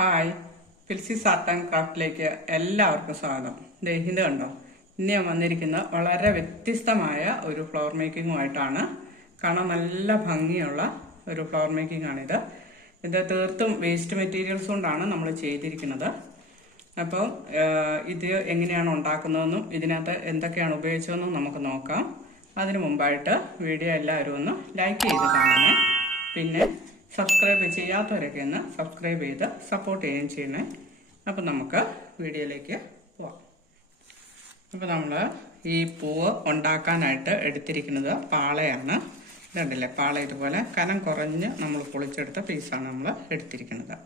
Hi. പിൽസി സാത്താൻ ക്രാഫ്റ്റിലേക്ക് എല്ലാവർക്കും സ്വാഗതം. ദേ ഇത് കണ്ടോ? ഇന്ന് ഞാൻ വന്നിരിക്കുന്നത് വളരെ വ്യത്യസ്തമായ ഒരു ഫ്ലവർ മേക്കിങ്ങുമായിട്ടാണ് കാണാൻ നല്ല ഭംഗിയുള്ള ഒരു ഫ്ലവർ മേക്കിംഗ് ആണിത്. ഇത് തീർത്തും വേസ്റ്റ് മെറ്റീരിയൽസ് കൊണ്ടാണ് നമ്മൾ ചെയ്തിരിക്കുന്നത്. അപ്പോൾ ഇത് എങ്ങനെയാണ് ഉണ്ടാക്കുന്നതെന്നും ഇതിനകത്ത് എന്തൊക്കെയാണ് ഉപയോഗിച്ചതെന്നും നമുക്ക് നോക്കാം. അതിനു മുമ്പായിട്ട് വീഡിയോ എല്ലാവരും ഒന്ന് ലൈക്ക് ചെയ്ത് കാണണേ. പിന്നെ സബ്സ്ക്രൈബ് ചെയ്യാത്തവരൊക്കെ ഒന്ന് സബ്സ്ക്രൈബ് ചെയ്ത് സപ്പോർട്ട് ചെയ്യുകയും ചെയ്യണേ അപ്പം നമുക്ക് വീഡിയോയിലേക്ക് പോവാം. അപ്പോൾ നമ്മൾ ഈ പൂവ് ഉണ്ടാക്കാനായിട്ട് എടുത്തിരിക്കുന്നത് പാളയാണ്. ഇതുണ്ടല്ലേ? പാള ഇതുപോലെ കനം കുറഞ്ഞ് നമ്മൾ പൊളിച്ചെടുത്ത പീസാണ് നമ്മൾ എടുത്തിരിക്കുന്നത്.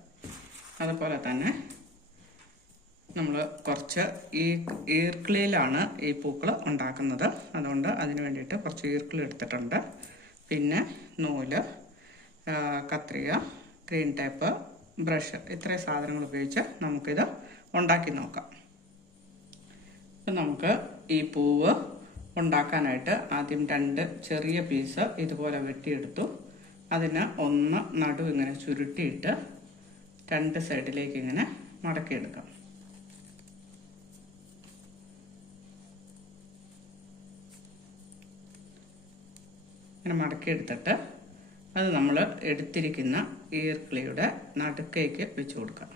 അതുപോലെ തന്നെ നമ്മൾ കുറച്ച് ഈ ഈർക്കിളിയിലാണ് ഈ പൂക്കൾ ഉണ്ടാക്കുന്നത്. അതുകൊണ്ട് അതിന് വേണ്ടിയിട്ട് കുറച്ച് ഈർക്കിളി എടുത്തിട്ടുണ്ട്. പിന്നെ നൂൽ കത്രിക ഗ്രീൻ ടേപ്പ് ബ്രഷ് ഇത്രയും സാധനങ്ങൾ ഉപയോഗിച്ച് നമുക്കിത് ഉണ്ടാക്കി നോക്കാം. ഇപ്പം നമുക്ക് ഈ പൂവ് ഉണ്ടാക്കാനായിട്ട് ആദ്യം രണ്ട് ചെറിയ പീസ് ഇതുപോലെ വെട്ടിയെടുത്തു. അതിന് ഒന്ന് നടു ഇങ്ങനെ ചുരുട്ടിയിട്ട് രണ്ട് സൈഡിലേക്ക് ഇങ്ങനെ മടക്കിയെടുക്കാം. ഇങ്ങനെ മടക്കിയെടുത്തിട്ട് അത് നമ്മൾ എടുത്തിരിക്കുന്ന ഈർക്കിളിയുടെ നടുക്കേക്ക് വെച്ച് കൊടുക്കാം.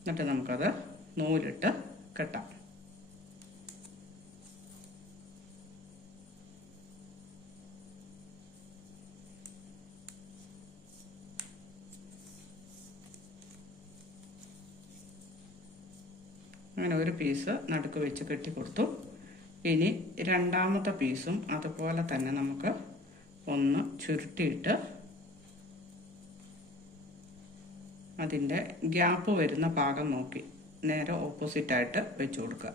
എന്നിട്ട് നമുക്കത് നൂലിട്ട് കെട്ടാം. അങ്ങനെ ഒരു പീസ് നടുക്ക് വെച്ച് കെട്ടി കൊടുത്തു ഇനി രണ്ടാമത്തെ പീസും അതുപോലെ തന്നെ നമുക്ക് ഒന്ന് ചുരുട്ടിയിട്ട് അതിന്റെ ഗ്യാപ്പ് വരുന്ന ഭാഗം നോക്കി. നേരെ ഓപ്പോസിറ്റായിട്ട് വെച്ച് കൊടുക്കുക.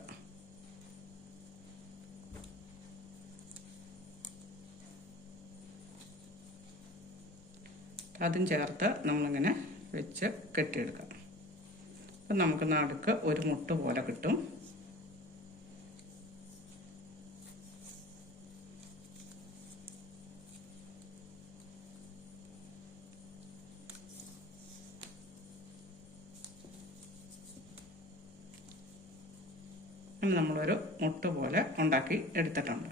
അതും ചേർത്ത് നമ്മളിങ്ങനെ വെച്ച് കെട്ടിയെടുക്കാം. അപ്പം നമുക്ക് നടുക്ക് ഒരു മുട്ട് പോലെ കിട്ടും അങ്ങനെ നമ്മളൊരു മുട്ട് പോലെ ഉണ്ടാക്കി എടുത്തിട്ടുണ്ട്.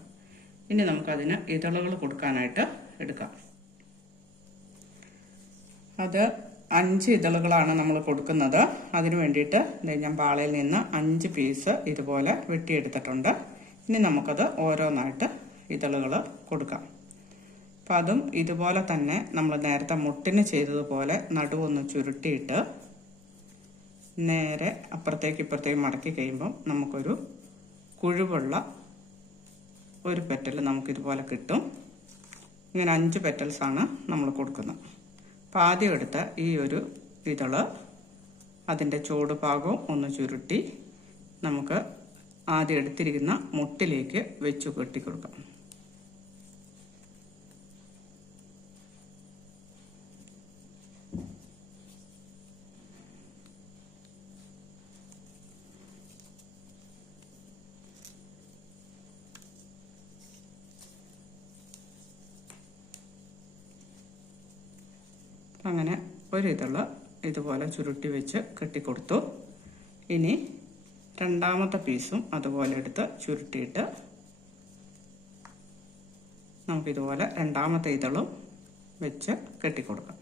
ഇനി നമുക്കതിന് ഇതളുകൾ കൊടുക്കാനായിട്ട് എടുക്കാം. അത് അഞ്ച് ഇതളുകളാണ് നമ്മൾ കൊടുക്കുന്നത്. അതിന് വേണ്ടിയിട്ട് ഞാൻ പാളയിൽ നിന്ന് അഞ്ച് പീസ് ഇതുപോലെ വെട്ടിയെടുത്തിട്ടുണ്ട്. ഇനി നമുക്കത് ഓരോന്നായിട്ട് ഇതളുകൾ കൊടുക്കാം. അപ്പം അതും ഇതുപോലെ തന്നെ നമ്മൾ നേരത്തെ മുട്ടിന് ചെയ്തതുപോലെ നടുവൊന്ന് ചുരുട്ടിയിട്ട് നേരെ അപ്പുറത്തേക്ക് ഇപ്പുറത്തേക്ക് മടക്കി കഴിയുമ്പം നമുക്കൊരു കുഴിവുള്ള ഒരു പെറ്റൽ നമുക്ക് ഇതുപോലെ കിട്ടും. ഇങ്ങനെ അഞ്ച് പെറ്റൽസാണ് നമ്മൾ കൊടുക്കുന്നത്. അപ്പം ആദ്യം എടുത്ത ഈ ഒരു ഇതൾ അതിന്റെ ചൂട് ഭാഗവും ഒന്ന് ചുരുട്ടി നമുക്ക് ആദ്യം എടുത്തിരിക്കുന്ന മുട്ടിലേക്ക് വെച്ച് കെട്ടി കൊടുക്കാം അങ്ങനെ ഒരിതൾ ഇതുപോലെ ചുരുട്ടി വെച്ച് കെട്ടിക്കൊടുത്തു. ഇനി രണ്ടാമത്തെ പീസും അതുപോലെ എടുത്ത് ചുരുട്ടിയിട്ട് നമുക്കിതുപോലെ രണ്ടാമത്തെ ഇതളും വെച്ച് കെട്ടിക്കൊടുക്കാം.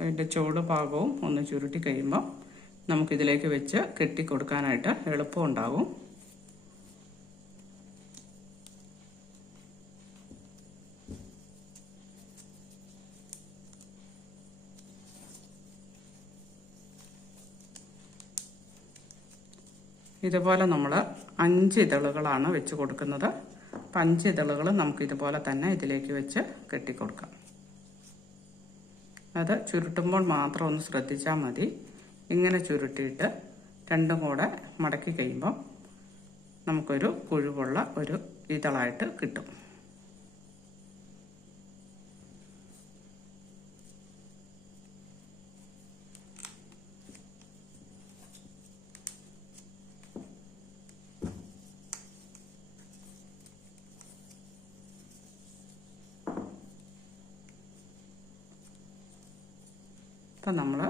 അതിന്റെ ചുവട് ഭാഗവും ഒന്ന് ചുരുട്ടി കഴിയുമ്പോൾ നമുക്കിതിലേക്ക് വെച്ച് കെട്ടിക്കൊടുക്കാനായിട്ട് എളുപ്പമുണ്ടാകും. ഇതുപോലെ നമ്മൾ അഞ്ച് ഇതളുകളാണ് വെച്ച് കൊടുക്കുന്നത്. അപ്പം അഞ്ച് ഇതളുകൾ നമുക്ക് ഇതുപോലെ തന്നെ ഇതിലേക്ക് വെച്ച് കെട്ടിക്കൊടുക്കാം. അത് ചുരുട്ടുമ്പോൾ മാത്രം ഒന്ന് ശ്രദ്ധിച്ചാൽ മതി. ഇങ്ങനെ ചുരുട്ടിയിട്ട് രണ്ടും കൂടെ മടക്കി കഴിയുമ്പം നമുക്കൊരു കുഴിവുള്ള ഒരു ഇതളായിട്ട് കിട്ടും ഇപ്പം നമ്മൾ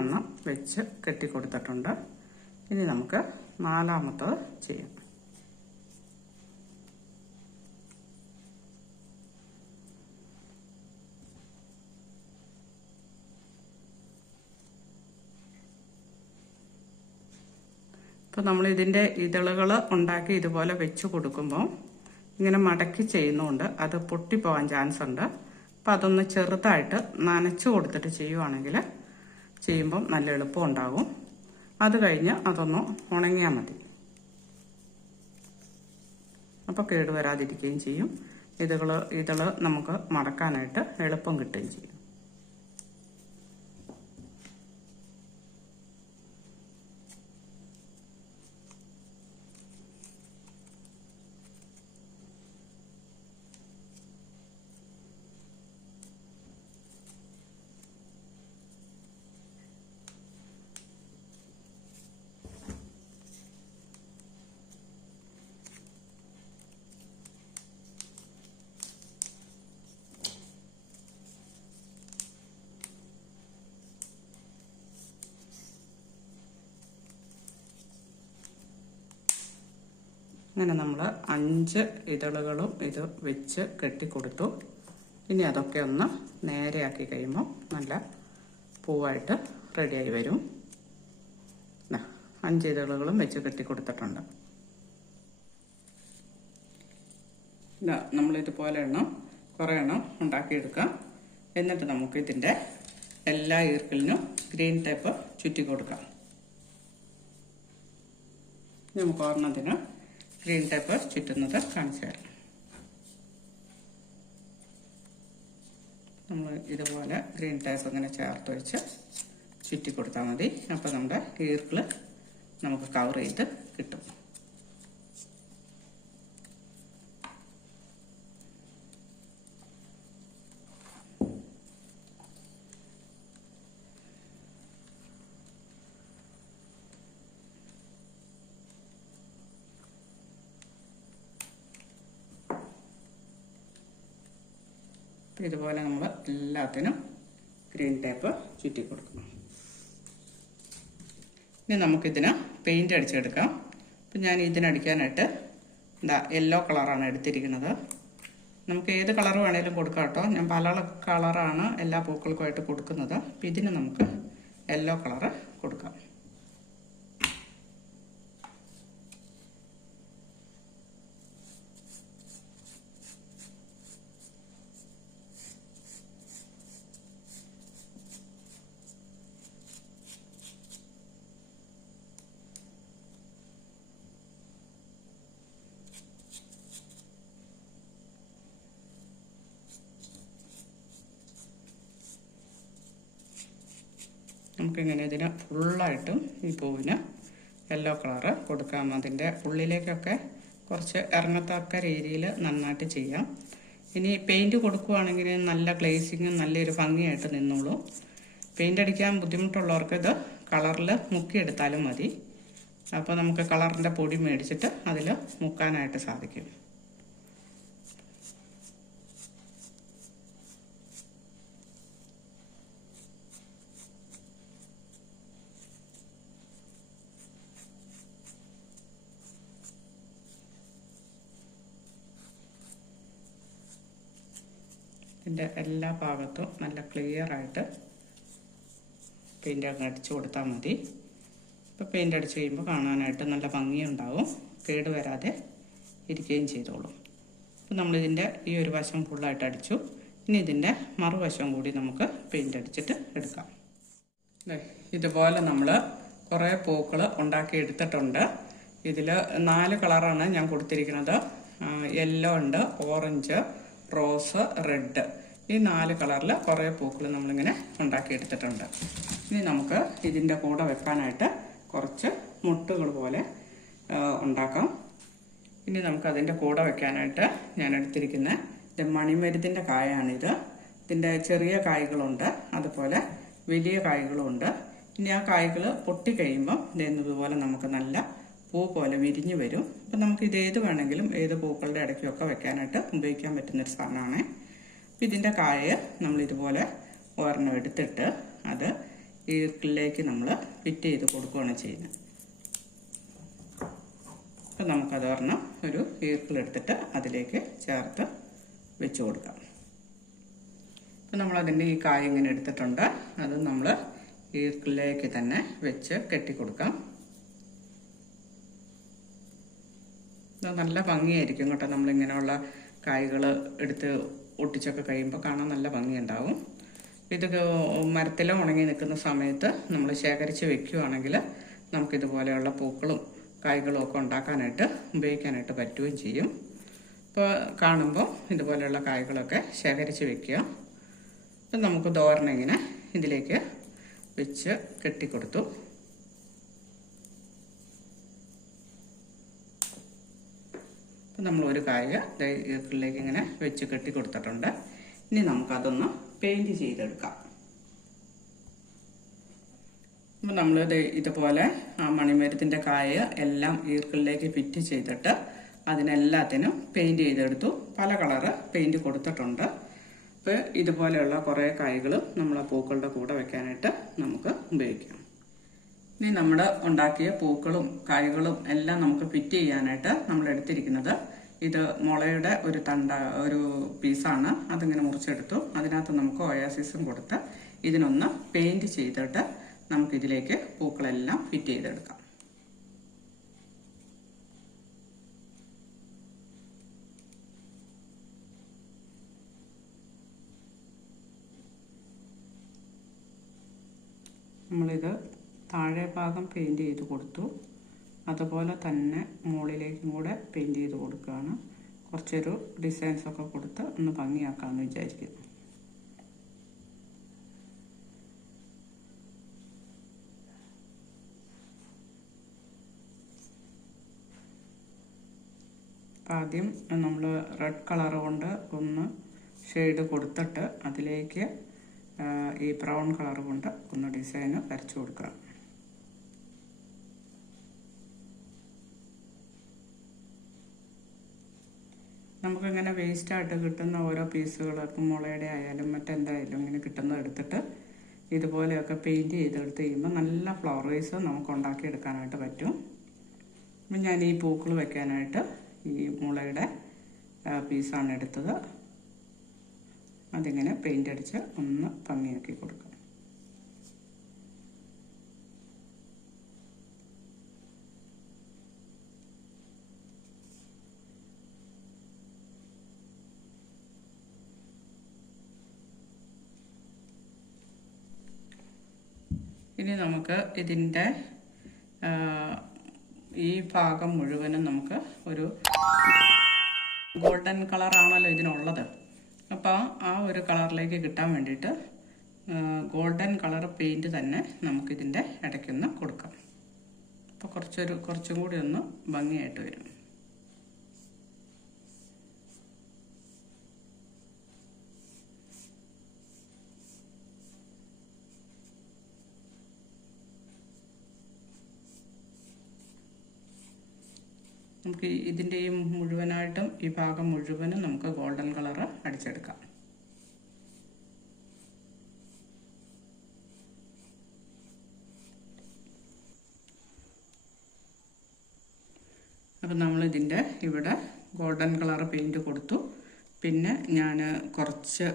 മൂന്നെണ്ണം വെച്ച് കെട്ടിക്കൊടുത്തിട്ടുണ്ട്. ഇനി നമുക്ക് നാലാമത്തത് ചെയ്യാം. ഇപ്പം നമ്മൾ ഇതിന്റെ ഇതളുകൾ ഉണ്ടാക്കി ഇതുപോലെ വെച്ച് കൊടുക്കുമ്പോൾ ഇങ്ങനെ മടക്കി ചെയ്യുന്നതുകൊണ്ട് അത് പൊട്ടിപ്പോകാൻ ചാൻസ് ഉണ്ട് അപ്പോൾ അതൊന്ന് ചെറുതായിട്ട് നനച്ച് കൊടുത്തിട്ട് ചെയ്യുവാണെങ്കിൽ ചെയ്യുമ്പം നല്ല എളുപ്പം ഉണ്ടാകും. അത് കഴിഞ്ഞ് അതൊന്ന് ഉണങ്ങിയാൽ മതി. അപ്പോൾ കേടുവരാതിരിക്കുകയും ചെയ്യും. ഇതുകൾ ഇതൾ നമുക്ക് മടക്കാനായിട്ട് എളുപ്പം കിട്ടുകയും ചെയ്യും. അങ്ങനെ നമ്മൾ അഞ്ച് ഇതളുകളും ഇത് വെച്ച് കെട്ടിക്കൊടുത്തു. ഇനി അതൊക്കെ ഒന്ന് നേരെയാക്കി കഴിയുമ്പോൾ നല്ല പൂവായിട്ട് റെഡിയായി വരും. അഞ്ച് ഇതളുകളും വെച്ച് കെട്ടിക്കൊടുത്തിട്ടുണ്ട്. നമ്മളിതുപോലെ എണ്ണം കുറേ എണ്ണം ഉണ്ടാക്കിയെടുക്കാം. എന്നിട്ട് നമുക്ക് ഇതിന്റെ എല്ലാ ഈർക്കലിനും ഗ്രീൻ ടേപ്പ് ചുറ്റി കൊടുക്കാം. നമുക്ക് ഒരെണ്ണത്തിന് ഗ്രീൻ ടേപ്പ് ചുറ്റുന്നത് കാണിച്ചു തരാം. നമ്മൾ ഇതുപോലെ ഗ്രീൻ ടേപ്പ് ഇങ്ങനെ ചേർത്ത് വെച്ച് ചുറ്റി കൊടുത്താൽ മതി. അപ്പോൾ നമ്മുടെ ഈർക്കിൾ നമുക്ക് കവർ ചെയ്ത് കിട്ടും. അപ്പോൾ ഇതുപോലെ നമ്മൾ എല്ലാത്തിനും ഗ്രീൻ ടേപ്പ് ചുറ്റി കൊടുക്കണം. ഇനി നമുക്കിതിന് പെയിന്റ് അടിച്ചെടുക്കാം. അപ്പം ഞാൻ ഇതിനടിക്കാനായിട്ട് എന്താ യെല്ലോ കളറാണ് എടുത്തിരിക്കുന്നത്. നമുക്ക് ഏത് കളർ വേണേലും കൊടുക്കാം കേട്ടോ. ഞാൻ പല കളറാണ് എല്ലാ പൂക്കൾക്കുമായിട്ട് കൊടുക്കുന്നത്. അപ്പം ഇതിന് നമുക്ക് യെല്ലോ കളറ് കൊടുക്കാം. നമുക്കിങ്ങനെ ഇതിന് ഫുള്ളായിട്ടും ഈ പൂവിന് യെല്ലോ കളറ് കൊടുക്കാം. അതിന്റെ ഉള്ളിലേക്കൊക്കെ കുറച്ച് ഇറങ്ങത്തക്ക രീതിയിൽ നന്നായിട്ട് ചെയ്യാം. ഇനി പെയിന്റ് കൊടുക്കുവാണെങ്കിൽ നല്ല ഗ്ലേസിങ്ങും നല്ലൊരു ഭംഗിയായിട്ട് നിന്നോളൂ. പെയിന്റ് അടിക്കാൻ ബുദ്ധിമുട്ടുള്ളവർക്ക് ഇത് കളറിൽ മുക്കിയെടുത്താലും മതി. അപ്പോൾ നമുക്ക് കളറിന്റെ പൊടി മേടിച്ചിട്ട് അതിൽ മുക്കാനായിട്ട് സാധിക്കും. ഇതിന്റെ എല്ലാ ഭാഗത്തും നല്ല ക്ലിയർ ആയിട്ട് പെയിന്റ് അങ്ങ് അടിച്ചു കൊടുത്താൽ മതി. ഇപ്പോൾ പെയിന്റ് അടിച്ച് കഴിയുമ്പോൾ കാണാനായിട്ട് നല്ല ഭംഗിയുണ്ടാവും. കേട് വരാതെ ഇരിക്കുകയും ചെയ്തോളും. അപ്പോൾ നമ്മളിതിന്റെ ഈ ഒരു വശം ഫുള്ളായിട്ട് അടിച്ചു. ഇനി ഇതിന്റെ മറുവശം കൂടി നമുക്ക് പെയിന്റ് അടിച്ചിട്ട് എടുക്കാം. ഇതുപോലെ നമ്മൾ കുറേ പൂക്കൾ ഉണ്ടാക്കി എടുത്തിട്ടുണ്ട്. ഇതിൽ നാല് കളറാണ് ഞാൻ കൊടുത്തിരിക്കുന്നത്. യെല്ലോ ഉണ്ട് ഓറഞ്ച് റോസ് റെഡ്. ഈ നാല് കളറിൽ കുറേ പൂക്കൾ നമ്മളിങ്ങനെ ഉണ്ടാക്കി എടുത്തിട്ടുണ്ട് ഇനി നമുക്ക് ഇതിന്റെ കൂടെ വെക്കാനായിട്ട് കുറച്ച് മുട്ടുകൾ പോലെ ഉണ്ടാക്കാം. ഇനി നമുക്ക് അതിന്റെ കൂടെ വെക്കാനായിട്ട് ഞാൻ എടുത്തിരിക്കുന്ന ഇത് മണിമരുതിന്റെ കായാണിത്. ഇതിന്റെ ചെറിയ കായ്കളുണ്ട് അതുപോലെ വലിയ കായ്കളുണ്ട്. ഇനി ആ കായ്കൾ പൊട്ടിക്കഴിയുമ്പം ഇതുപോലെ നമുക്ക് നല്ല പൂ പോലെ വിരിഞ്ഞു വരും. അപ്പം നമുക്ക് ഇത് ഏത് വേണമെങ്കിലും ഏത് പൂക്കളുടെ ഇടയ്ക്കൊക്കെ വെക്കാനായിട്ട് ഉപയോഗിക്കാൻ പറ്റുന്നൊരു സാധനമാണ്. അപ്പം ഇതിന്റെ കായ നമ്മൾ ഇതുപോലെ ഒരെണ്ണം എടുത്തിട്ട് അത് ഈർക്കിലേക്ക് നമ്മൾ ഫിറ്റ് ചെയ്ത് കൊടുക്കുകയാണ് ചെയ്യുന്നത്. അപ്പം നമുക്കത് ഒരെണ്ണം ഒരു ഈർക്കിലെടുത്തിട്ട് അതിലേക്ക് ചേർത്ത് വെച്ച് കൊടുക്കാം. അപ്പം നമ്മളതിന്റെ ഈ കായ ഇങ്ങനെ എടുത്തിട്ടുണ്ട്. അത് നമ്മൾ ഈർക്കിലേക്ക് തന്നെ വെച്ച് കെട്ടിക്കൊടുക്കാം നല്ല ഭംഗിയായിരിക്കും കേട്ടോ നമ്മളിങ്ങനെയുള്ള കായ്കൾ എടുത്ത് ഒട്ടിച്ചൊക്കെ കഴിയുമ്പോൾ കാണാൻ നല്ല ഭംഗിയുണ്ടാവും. ഇത് മരത്തിലോ ഉണങ്ങി നിൽക്കുന്ന സമയത്ത് നമ്മൾ ശേഖരിച്ച് വെക്കുകയാണെങ്കിൽ നമുക്കിതുപോലെയുള്ള പൂക്കളും കായ്കളും ഒക്കെ ഉണ്ടാക്കാനായിട്ട് ഉപയോഗിക്കാനായിട്ട് പറ്റുകയും ചെയ്യും. ഇപ്പോൾ കാണുമ്പോൾ ഇതുപോലെയുള്ള കായ്കളൊക്കെ ശേഖരിച്ച് വെക്കുക. അപ്പം നമുക്ക് തോരണം ഇങ്ങനെ ഇതിലേക്ക് വെച്ച് കെട്ടിക്കൊടുത്തു. അപ്പം നമ്മൾ ഒരു കായ ഇതിലേക്ക് ഇങ്ങനെ വെച്ച് കെട്ടി കൊടുത്തിട്ടുണ്ട്. ഇനി നമുക്കതൊന്ന് പെയിന്റ് ചെയ്തെടുക്കാം. അപ്പം നമ്മൾ ഇതുപോലെ ആ മണിമരത്തിന്റെ കായ എല്ലാം ഈർക്കിളിലേക്ക് ഫിറ്റ് ചെയ്തിട്ട് അതിനെല്ലാത്തിനും പെയിന്റ് ചെയ്തെടുത്തു. പല കളറ് പെയിന്റ് കൊടുത്തിട്ടുണ്ട്. അപ്പോൾ ഇതുപോലെയുള്ള കുറേ കായകളും നമ്മൾ ആ പൂക്കളുടെ കൂടെ വെക്കാനായിട്ട് നമുക്ക് ഉപയോഗിക്കാം. ഇനി നമ്മൾ ഉണ്ടാക്കിയ പൂക്കളും കായ്കളും എല്ലാം നമുക്ക് ഫിറ്റ് ചെയ്യാനായിട്ട് നമ്മൾ എടുത്തിരിക്കുന്നത് ഇത് മുളയുടെ ഒരു തണ്ട ഒരു പീസാണ്. അതിങ്ങനെ മുറിച്ചെടുത്തു. അതിനകത്ത് നമുക്ക് ഒയാസിസും കൊടുത്ത് ഇതിനൊന്ന് പെയിന്റ് ചെയ്തിട്ട് നമുക്കിതിലേക്ക് പൂക്കളെല്ലാം ഫിറ്റ് ചെയ്തെടുക്കാം. നമ്മളിത് താഴെ ഭാഗം പെയിന്റ് ചെയ്ത് കൊടുത്തു. അതുപോലെ തന്നെ മുകളിലേക്കും കൂടെ പെയിന്റ് ചെയ്ത് കൊടുക്കുകയാണ്. കുറച്ചൊരു ഡിസൈൻസ് ഒക്കെ കൊടുത്ത് ഒന്ന് ഭംഗിയാക്കാമെന്ന് വിചാരിക്കുന്നു. ആദ്യം നമ്മൾ റെഡ് കളർ കൊണ്ട് ഒന്ന് ഷെയ്ഡ് കൊടുത്തിട്ട് അതിലേക്ക് ഈ ബ്രൗൺ കളർ കൊണ്ട് ഒന്ന് ഡിസൈന് വരച്ചു കൊടുക്കുക. നമുക്കിങ്ങനെ വേസ്റ്റായിട്ട് കിട്ടുന്ന ഓരോ ഇപ്പം മുളയുടെ ആയാലും മറ്റെന്തായാലും ഇങ്ങനെ കിട്ടുന്നത് എടുത്തിട്ട് ഇതുപോലെയൊക്കെ പെയിന്റ് ചെയ്തെടുത്ത് കഴിയുമ്പോൾ നല്ല ഫ്ലവറേഴ്സ് നമുക്ക് ഉണ്ടാക്കിയെടുക്കാനായിട്ട് പറ്റും. അപ്പം ഞാൻ ഈ പൂക്കൾ വെക്കാനായിട്ട് ഈ മുളയുടെ പീസാണ് എടുത്തത്. അതിങ്ങനെ പെയിന്റ് അടിച്ച് ഒന്ന് ഭംഗിയാക്കി കൊടുക്കാം. ഇനി നമുക്ക് ഇതിന്റെ ഈ ഭാഗം മുഴുവനും നമുക്ക് ഒരു ഗോൾഡൻ കളറാണല്ലോ ഇതിനുള്ളത്. അപ്പോൾ ആ ഒരു കളറിലേക്ക് കിട്ടാൻ വേണ്ടിയിട്ട് ഗോൾഡൻ കളർ പെയിന്റ് തന്നെ നമുക്കിതിന്റെ ഇടയ്ക്കൊന്ന് കൊടുക്കാം. അപ്പോൾ കുറച്ചൊരു കുറച്ചും കൂടി ഒന്ന് ഭംഗിയായിട്ട് വരും. നമുക്ക് ഇതിന്റെ ഈ മുഴുവനായിട്ടും ഈ ഭാഗം മുഴുവനും നമുക്ക് ഗോൾഡൻ കളറ് അടിച്ചെടുക്കാം. അപ്പം നമ്മളിതിന്റെ ഇവിടെ ഗോൾഡൻ കളർ പെയിന്റ് കൊടുത്തു. പിന്നെ ഞാൻ കുറച്ച്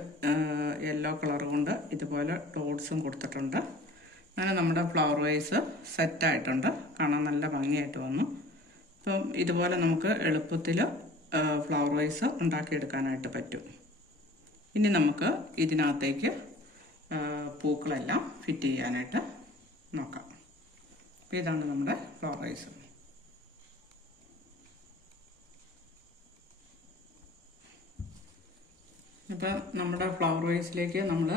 യെല്ലോ കളർ കൊണ്ട് ഇതുപോലെ ഡോട്ട്സും കൊടുത്തിട്ടുണ്ട്. അങ്ങനെ നമ്മുടെ ഫ്ലവർ വൈസ് സെറ്റായിട്ടുണ്ട് കാണാൻ നല്ല ഭംഗിയായിട്ട് വന്നു. അപ്പം ഇതുപോലെ നമുക്ക് എളുപ്പത്തിൽ ഫ്ലവർ റൈസ് ഉണ്ടാക്കിയെടുക്കാനായിട്ട് പറ്റും. ഇനി നമുക്ക് ഇതിനകത്തേക്ക് പൂക്കളെല്ലാം ഫിറ്റ് ചെയ്യാനായിട്ട് നോക്കാം. അപ്പോൾ ഇതാണ് നമ്മുടെ ഫ്ലവർ റൈസ് ഇപ്പോൾ നമ്മുടെ ഫ്ലവർ വൈസിലേക്ക് നമ്മൾ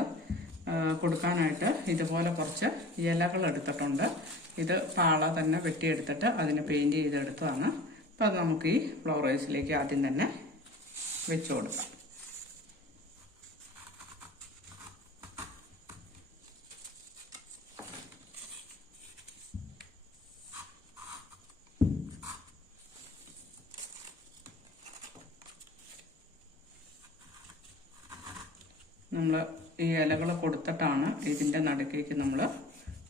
കൊടുക്കാനായിട്ട് ഇതുപോലെ കുറച്ച് ഇലകൾ എടുത്തിട്ടുണ്ട്. ഇത് പാള തന്നെ വെട്ടിയെടുത്തിട്ട് അതിന് പെയിന്റ് ചെയ്തെടുത്തതാണ്. അപ്പോൾ അത് നമുക്ക് ഈ ഫ്ലവർ വൈസിലേക്ക് ആദ്യം തന്നെ വെച്ച് കൊടുക്കാം. നമ്മൾ ഈ ഇലകൾ കൊടുത്തിട്ടാണ് ഇതിന്റെ നടുക്കേക്ക് നമ്മൾ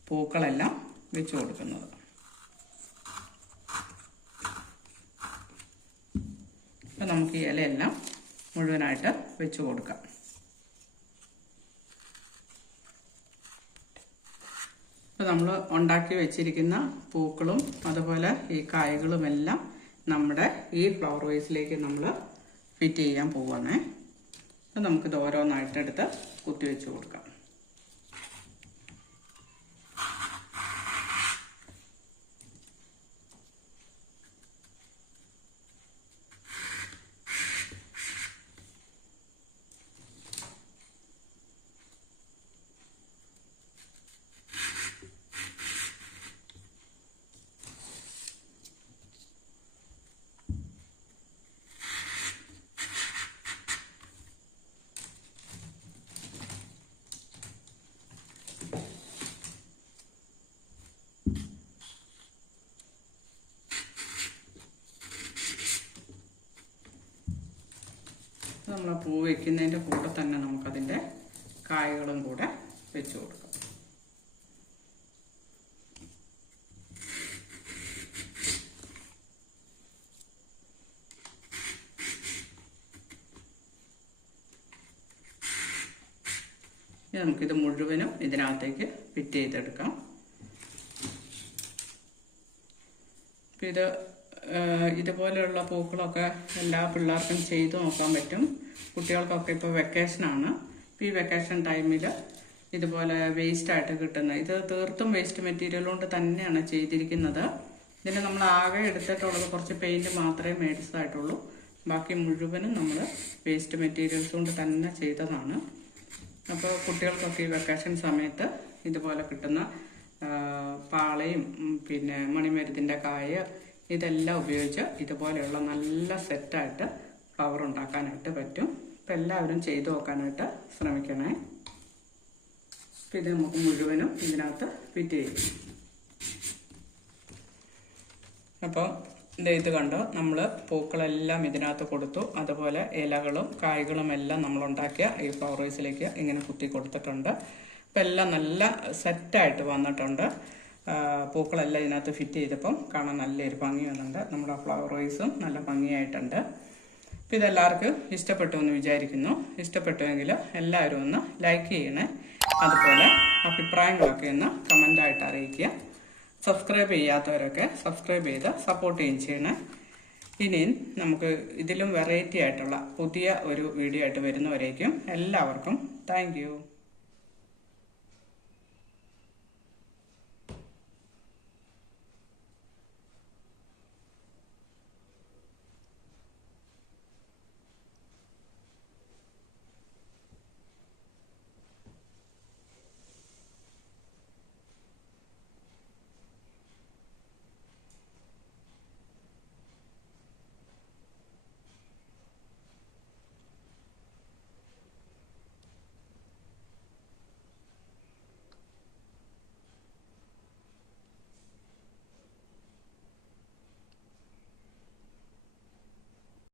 പൂക്കളെല്ലാം വെച്ച് കൊടുക്കുന്നത്. അപ്പം നമുക്ക് ഈ ഇലയെല്ലാം മുഴുവനായിട്ട് വെച്ച് കൊടുക്കാം. അപ്പോൾ നമ്മൾ ഉണ്ടാക്കി വെച്ചിരിക്കുന്ന പൂക്കളും അതുപോലെ ഈ കായകളും എല്ലാം നമ്മുടെ ഈ ഫ്ലവർ വേസിലേക്ക് നമ്മൾ ഫിറ്റ് ചെയ്യാൻ പോവുകയാണേ അപ്പം നമുക്കിത് ഓരോന്നായിട്ടെടുത്ത് കുത്തി വെച്ച് കൊടുക്കാം. നമ്മൾ പൂ വെക്കുന്നതിന്റെ കൂടെ തന്നെ നമുക്കതിന്റെ കായകളും കൂടെ വെച്ച് കൊടുക്കാം. നമുക്കിത് മുഴുവനും ഇതിനകത്തേക്ക് ഫിറ്റ് ചെയ്തെടുക്കാം. ഇത് ഇതുപോലെയുള്ള പൂക്കളൊക്കെ എല്ലാ പിള്ളേർക്കും ചെയ്തു നോക്കാൻ പറ്റും. കുട്ടികൾക്കൊക്കെ ഇപ്പോൾ വെക്കേഷനാണ് ആണ്. ഈ വെക്കേഷൻ ടൈമിൽ ഇതുപോലെ വേസ്റ്റായിട്ട് കിട്ടുന്ന ഇത് തീർത്തും വേസ്റ്റ് മെറ്റീരിയൽ കൊണ്ട് തന്നെയാണ് ചെയ്തിരിക്കുന്നത്. ഇതിന് നമ്മൾ ആകെ എടുത്തിട്ടുള്ളത് കുറച്ച് പെയിന്റ് മാത്രമേ മേടിച്ചതായിട്ടുള്ളൂ ബാക്കി മുഴുവനും നമ്മൾ വേസ്റ്റ് മെറ്റീരിയൽസ് കൊണ്ട് തന്നെ ചെയ്തതാണ്. അപ്പോൾ കുട്ടികൾക്കൊക്കെ ഈ വെക്കേഷൻ സമയത്ത് ഇതുപോലെ കിട്ടുന്ന പാളയും പിന്നെ മണിമരുതിന്റെ കായ ഇതെല്ലാം ഉപയോഗിച്ച് ഇതുപോലെയുള്ള നല്ല സെറ്റായിട്ട് ഫ്ലവർ ഉണ്ടാക്കാനായിട്ട് പറ്റും. അപ്പം എല്ലാവരും ചെയ്തു നോക്കാനായിട്ട് ശ്രമിക്കണേ. ഇത് നമുക്ക് മുഴുവനും ഇതിനകത്ത് ഫിറ്റ് ചെയ്യും. അപ്പോൾ ഇത് കണ്ടോ? നമ്മൾ പൂക്കളെല്ലാം ഇതിനകത്ത് കൊടുത്തു. അതുപോലെ ഇലകളും കായ്കളും എല്ലാം നമ്മൾ ഉണ്ടാക്കിയ ഈ റൈസിലേക്ക് ഇങ്ങനെ കുത്തി കൊടുത്തിട്ടുണ്ട്. അപ്പം എല്ലാം നല്ല സെറ്റായിട്ട് വന്നിട്ടുണ്ട്. പൂക്കളെല്ലാം ഇതിനകത്ത് ഫിറ്റ് ചെയ്തപ്പം കാണാൻ നല്ലൊരു ഭംഗി വന്നിട്ടുണ്ട്. നമ്മുടെ ഫ്ലവർ റൈസും നല്ല ഭംഗിയായിട്ടുണ്ട്. അപ്പം ഇതെല്ലാവർക്കും ഇഷ്ടപ്പെട്ടു എന്ന് വിചാരിക്കുന്നു. ഇഷ്ടപ്പെട്ടുവെങ്കിൽ എല്ലാവരും ഒന്ന് ലൈക്ക് ചെയ്യണേ. അതുപോലെ അഭിപ്രായങ്ങളൊക്കെ ഒന്ന് കമന്റായിട്ട് അറിയിക്കുക. സബ്സ്ക്രൈബ് ചെയ്യാത്തവരൊക്കെ സബ്സ്ക്രൈബ് ചെയ്ത് സപ്പോർട്ട് ചെയ്യുകയും ചെയ്യണേ. ഇനിയും നമുക്ക് ഇതിലും വെറൈറ്റി ആയിട്ടുള്ള പുതിയ ഒരു വീഡിയോ ആയിട്ട് വരുന്നവരേക്കും എല്ലാവർക്കും താങ്ക്